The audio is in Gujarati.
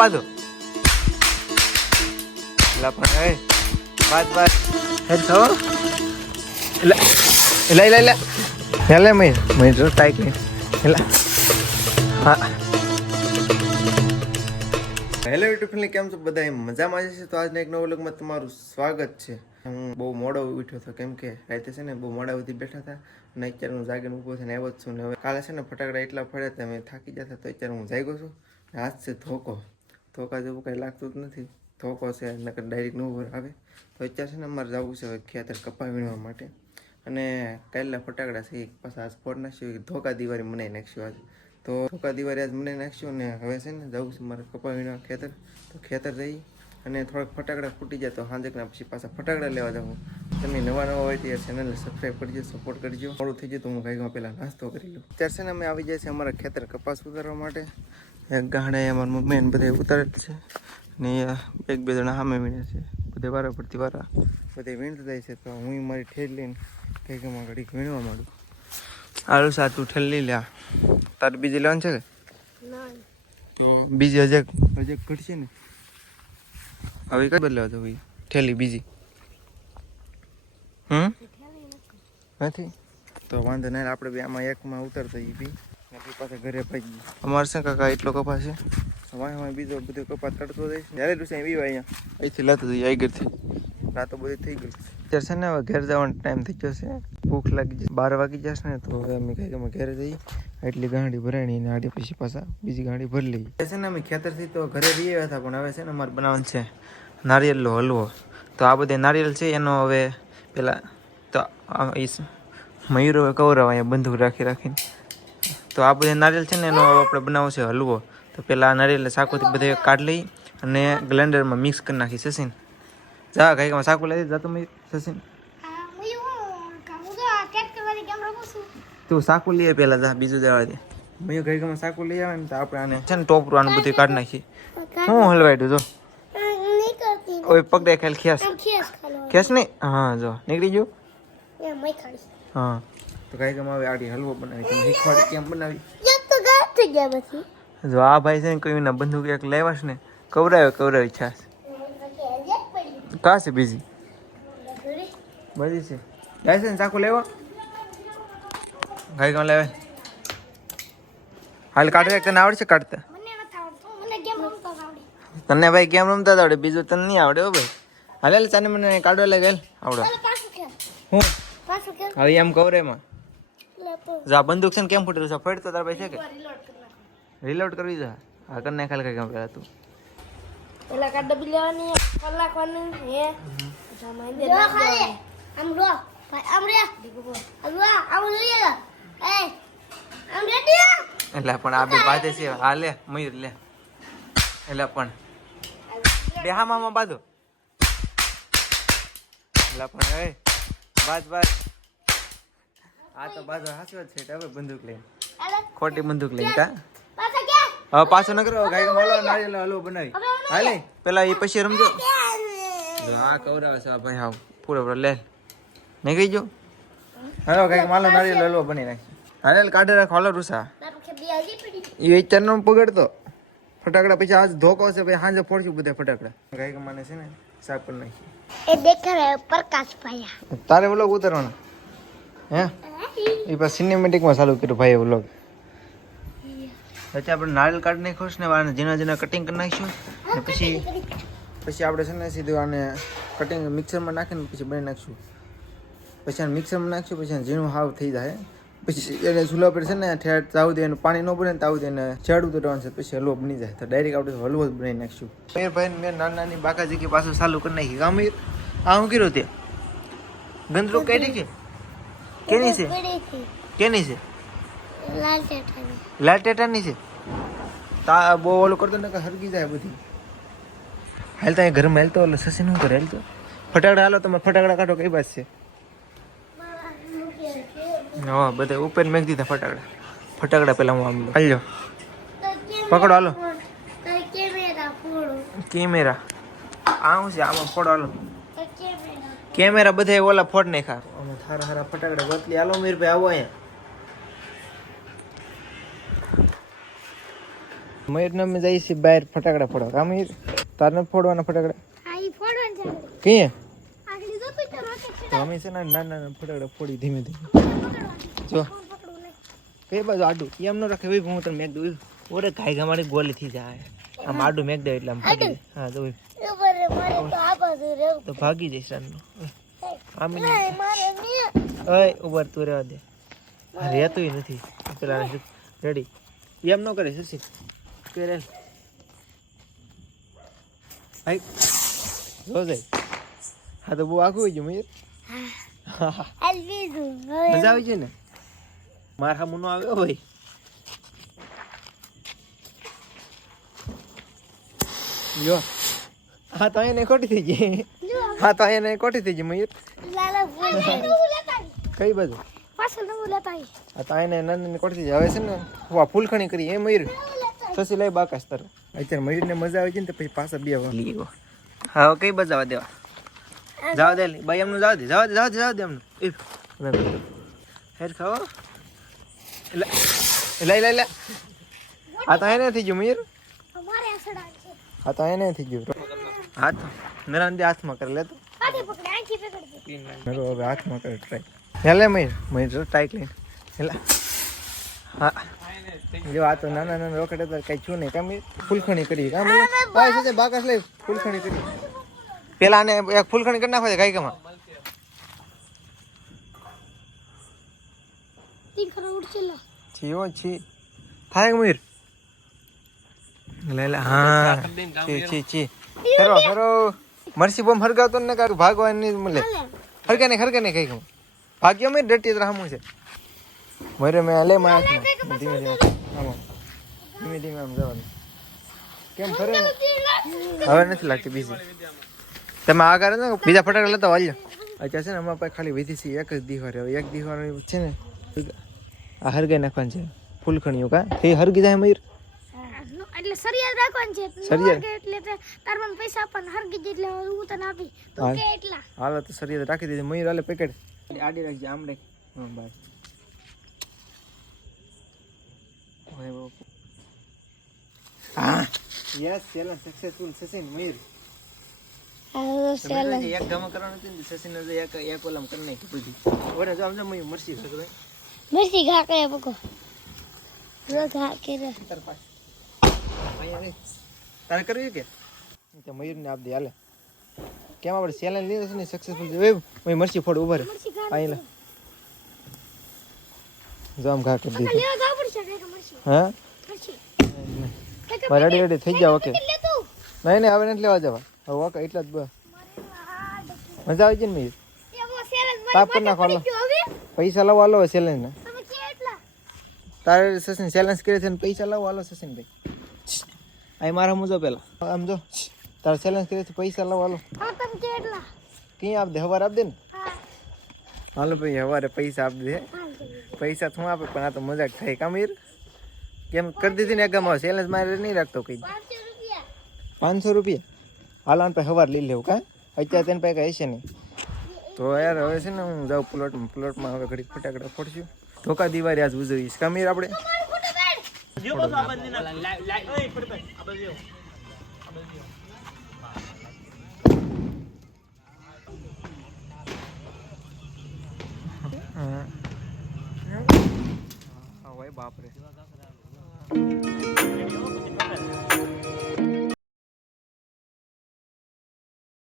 બાજુ લા પણ એ બાદ બાદ હેડ થો લે લે લે લે મેં જો ટાઈક લે હા હેલો યુટ્યુબ ફેમિલી, કેમ છો બધા? મજામાં છે? તો આજના એક નવા વ્લોગમાં તમારું સ્વાગત છે. હું બહુ મોડો ઉઠ્યો હતો, કેમ કે રાતે છે ને બહુ મોડા સુધી બેઠા હતા અને અત્યારે હું જાગીને ઊભો થઈને આવ્યો જ છું. ને હવે કાલે છે ને ફટાકડા એટલા ફળ્યા હતા, મેં થાકી જતા, તો અત્યારે હું જાગ્યો છું. આજ છે ધોકા જેવું કંઈ લાગતું જ નથી. ધોકો છે નકર ડાયરેક્ટ ન ઉભર આવે. તો અત્યારે છે ને અમારે જવું છે હવે ખેતર કપા વીણવા માટે. અને કાલના ફટાકડા છે પાછા આજ ફોડ નાખ્યું, ધોકા દિવાળી મનાઈ નાખ્યું આજ. તો ધોકા દિવાળી આજ મનાઈ નાખ્યું ને હવે છે ને જવું છે મારે કપા વીણવા ખેતર. તો ખેતર જઈ અને થોડાક ફટાકડા ફૂટી જાય તો સાંજકના પછી પાછા ફટાકડા લેવા જાઉં. તમે નવા હોય તો એ ચેનલને સબસ્ક્રાઈબ કરજો, સપોર્ટ કરજો. મોડું થઈ જાય તો હું ગાયમાં પહેલાં નાસ્તો કરી લઉં. અત્યારે છે ને અમે આવી જાય છે અમારા ખેતર કપાસ ઉતારવા માટે. એક ગાંડા અમારા મમ્મી ને બધે ઉતારે જ છે ને એક બે જણા સામે વીણે છે. બધે વારા પડતી વારા બધે વીણતા જાય છે. તો હું મારી ઠેલ લઈને ગાયમાં ઘડીક વીણવા માંડું. આલુ સા તું ઠેલ લઈ લે. તારે બીજી લેવાનું છે કે? તો બીજી હજે ઘટશે ને હવે કઈ બદલાવા જવું ઠેલી બીજી નથી તો વાંધો નહીં, આપણે બી આમાં એકમાં ઉતરતા એ બી પાછા ઘરે ભાગી. અમારે છે કાકા એટલો કપાસ છે, વાય બીજો બધો કપાસ તડતો જાય છે. યારે છે એવી અહીંયા અહીંથી લાતો જઈએ આગળથી રાતો બધી થઈ ગઈ. અત્યારે છે ને હવે ઘેર જવાનો ટાઈમ થઈ ગયો છે. ભૂખ લાગી જશે, 12 વાગી જશે ને તો હવે અમે કઈ અમે ઘેરે જઈએ. એટલી ગાંડી ભરાણી ને આડી પછી પાછા બીજી ગાંડી ભરી લઈએ. છે ને અમે ખેતરથી તો ઘરે જઈ આવ્યા હતા, પણ હવે છે ને અમારે બનાવવાનું છે નારિયેળનો હલવો. તો આ બધે નારિયેળ છે એનો હવે પેલા તો મયુરો કવરાવ અહીંયા બંદૂક રાખીને. તો આ બધે નારિયેળ છે ને એનો આપણે બનાવવો છે હલવો. તો પેલા નારિયેળ શાકોથી બધે કાઢ લઈ અને ગ્રાઇન્ડરમાં મિક્સ કરી નાખી. સસીન જા ગાયમાં શાકો લઈ જતો મયુર. સસીન તું શાકુ લઈએ પેલા જા, બીજું જવા દે. મયુર ગાયમાં શાકુ લઈ આવે ને તો આપણે આને છે ને ટોપરું આનું બધું કાઢી નાખીએ. હું હલવાઈ જો ઓય પકડે ખાલી ખેસ નહીં. હા જો નીકળી ગયું. હા તો ગાયમાં આવે આડી હલવો બનાવી. તમે શીખવાડી કેમ બનાવી? જો આ ભાઈ છે ને કોઈ ના બંદૂક એક લાવ્યા છે ને કવરાવી છાસ કા છે બીજી બધી છે. જાય છે ને ચાકુ લેવા ગાય કાં લેવા હાલ કાઢવા તને આવડશે કાઢતા? તને ભાઈ કેમ રમતા આવડે, બીજું તને નહીં આવડે હો ભાઈ. હાલે ચાને મને કાઢવા લાગે આવડે હું હવે એમ કવરે એમાં જા બંદૂક છે ને કેમ ફૂટેલું છે ફેડ તો તારા ભાઈ છે કે રિલોડ કરવી જા. હા કર નાખ ખાલી કામ પેલા તું પેલા કાઢ ડબી લેવાની કલાકવાનું હે સામાન દે આમ રો આમ રે આમ લઈ લે એ આમ રેડી એટલે પણ આ બે બાધે છે. હા લે મયુર લે એટલે પણ બે હા મામા બાધો એટલે પણ એ બાદ આ તો બાધો હાચો છે. હવે બંદૂક લઈને ખોટી બંદૂક લઈને કા હવે પાછો ન કરો. ગાય હલો નારિયેળ હલવો બનાવી હાલે પેલા એ પછી રમજો. આ કવરાવે છે ભાઈ હાવ પૂરો લે નીકળી ગયો. હાલો ગાય માલો નારિયેળ હલવો બની નાખી. હાલે કાઢે રાખ હાલો રૂસા એ વિચાર નો પકડતો ફટાકડા. પછી આજ ધોકો છે ભાઈ સાંજે ફોડશું બધા ફટાકડા. ગાય મને છે ને સાફ કરી નાખી. એ દેખાય પ્રકાશ ભાઈ તારે વ્લોગ ઉતારવાનો હે એ પછી સિનેમેટિકમાં ચાલુ કર્યું ભાઈ વ્લોગ. પછી આપણે નારિયેળ કાઢી નાખ્યું છે ને આને ઝીણા કટિંગ કરી નાખીશું ને પછી આપણે છે ને સીધું આને કટિંગ મિક્સરમાં નાખીને પછી બની નાખીશું. પછી આને મિક્સરમાં નાખીશું પછી ઝીણું હાવ થઈ જાય. પછી એને ચૂલા પર છે ને ઠેઠ તાવ દે પાણી ન બને ને તાવ દે ને છેડું ઉતરવાનું છે. પછી હલવો બની જાય તો ડાયરેક્ટ આપણે હલવો જ બનાવી નાખીશું. ભાઈ મેં નાની બાકાજી કે પાછું ચાલુ કરી નાખી. ગામ આ હું કર્યું તે ગંદરૂ કાઢી કે કેની છે કેની છે લાલ ટેટાની છે. તા બહુ ઓલું કરતો ને હરગી જાય બધી. હાલતા અહીં ઘરમાં હાલતો એટલે સસી શું કરે હાલતો ફટાકડા હાલો તમારે ફટાકડા કાઢો કઈ બાત છે? હા બધા ઉપર મેં દીધા ફટાકડા પેલા હું આમ હાલજો પકડો હાલો કેમેરા આવું છે આમાં ફોડો હાલો કેમેરા બધા ઓલા ફોડ નાખા. અમે હારા ફટાકડા ગોતલી હાલો મીરભાઈ આવો અહીંયા મયુર ને અમે જઈએ છીએ બહાર ફટાકડા ફોડવા. કામ મયુર તાર નથી ફોડવાના ફટાકડા? હા ઈ ફોડવાનું છે કઈ આગળ જો તો રોકેટ તો અમે છે ને નાના ફટાકડા ફોડી ધીમે ધીમે. પકડવાનું જો પકડવું લે કઈ બાજુ આડું એમ ન રાખે ભાઈ, હું તને મેક દઉં. ઓરે ઘાઈ ગામાડી ગોલી થઈ જાય. આમ આડું મેક દે એટલે આમ ભાગી જાય. હા તો ઉપર મારે તો આ બાજુ રહેવું તો ભાગી જઈશ રાતનું. આમ નહીં મારે નહીં ઓય ઉપર તું રહેવા દે. આ રહેતુંય નથી પેલા રેડી એમ ન કરે શશી કરે ભાઈ જો જાય. હા તો બહુ આખું હોય છે મયુર. અલવિદુ મજા આવી છે ને? માર હા મુનો આવ્યો ભાઈ. જો હા તો અહીંયા ખોટી થઈ ગઈ. હા તો અહીંયા ખોટી થઈ ગઈ મયુર. લાલા ફૂલ લેતા કઈ બાજુ? પાછળ નવું લેતા આ તો અહીંયા નાની ખોટી થઈ જાય. હવે છે ને વા ફૂલખણી કરી એ મયુર. શશી લઈ બાકાશ તારે. અત્યારે મયુરને મજા આવી છે ને તો પછી પાછા બે લીગો. હા કઈ બજાવા દેવા? જાવ દે ભાઈ એમનું જાવ દે જાવ દે એમનું. હેર ખાઓ લઈ આ તો એને થઈ ગયું મયુર. અમારે અસડા છે આ તો એને થઈ ગયું. હાથ નરંદી હાથમાં કરે લેતો. આથી પકડે આંખી પકડ દે નરો હવે હાથમાં કરે ટ્રાય. હેલે મયુર ટાઈક લઈને હેલા. હા જો આ તો નાના રોકેટ હતા કઈ છું નહીં. કામ ફૂલખણી કરી કામ ભાઈ સાથે બાકાશ લઈ ફૂલખણી કરી. પેલા ને એક ફૂલખણી કરી નાખો કઈ કમાં. તીન ખરો ઉડચેલા છીઓ છી થાય મયુર લે હા છી કરો મરસી બોમ હરગાવતો ને કાક ભાગવાની મળે. હરકે ને કઈ કમ ભાગ્યો મેં ડટી રામું છે મયુર મેં લે માં ધીમે ધીમે આમ જવાનું. કેમ ફરે હવે નથી લાગતી બીજી. તમે આ કરે ને બીજા ફટાકડા લેતા વાલ્યો. અત્યારે છે ને અમારા પાસે ખાલી વિધિ છે એક જ દિવાર. હવે એક દિવાર છે ને આ હરગાઈ નાખવાનું છે ફૂલખણીઓ. કા તે હરગી જાય મયુર? એટલે સરિયા રાખવાનું છે સરિયા એટલે તાર મને પૈસા આપવાના હરગી જ એટલે હું તને આપી તો કે એટલા હાલો તો સરિયા રાખી દીધી મયુર. હાલે પેકેટ આડી રાખજે આમ રાખ. હા બસ હા યસ ચેલેન્જ સક્સેસફુલ થશે ને મયુર. એક ગમ કરવાનું હતું ને સસી ને એક ઓલામ કરી નાખી બધી. ઓરે જો સમજો મયુર મરસી શકે મરસી ઘા કરે પકો રો ઘા કરે તાર પાસ અહીંયા રે તારે કરવી કે તે મયુર ને આપ દે. હાલે કેમ આપણે ચેલેન્જ લીધો છે ને સક્સેસફુલ છે. મયુર મરસી ફોડ ઉભા રે અહીંયા જો આમ ઘા કરી દીધી. લેવા જાવ પડશે કે મરસી હા મરસી રેડી થઈ જાવ. ઓકે નહીં હવે નથી લેવા જવા. હવે ઓકે એટલા જ બસ. મજા આવી છે ને મયુર? તાપ પર નાખો હાલો. પૈસા લાવો હાલો ચેલેન્જ ને. તારે સસીન ચેલેન્જ કરે છે ને પૈસા લાવો હાલો સસીન ભાઈ. અહીં મારા મુજો પેલા આમ જો તારે ચેલેન્જ કરે છે પૈસા લાવો હાલો. ક્યાં આપ દે હવારે આપ દે ને. હાલો ભાઈ હવારે પૈસા આપ દે. પૈસા તું આપે પણ આ તો મજાક થાય. કામ યાર કેમ કરી દીધી ને એકમ ચેલેન્જ મારે નહીં રાખતો કઈ. 500 રૂપિયા હાલ આને પાસે હવાર લઈ લેવું. કા અત્યારે તેને પાસે કઈ હશે નહીં તો યાર હવે છે ને હું જાઉં પ્લોટમાં હવે ઘડી ફટાકડા ફોડશું. ધોકા દિવાળી આજ ઉજવીશ. કામ યાર આપણે બાપરે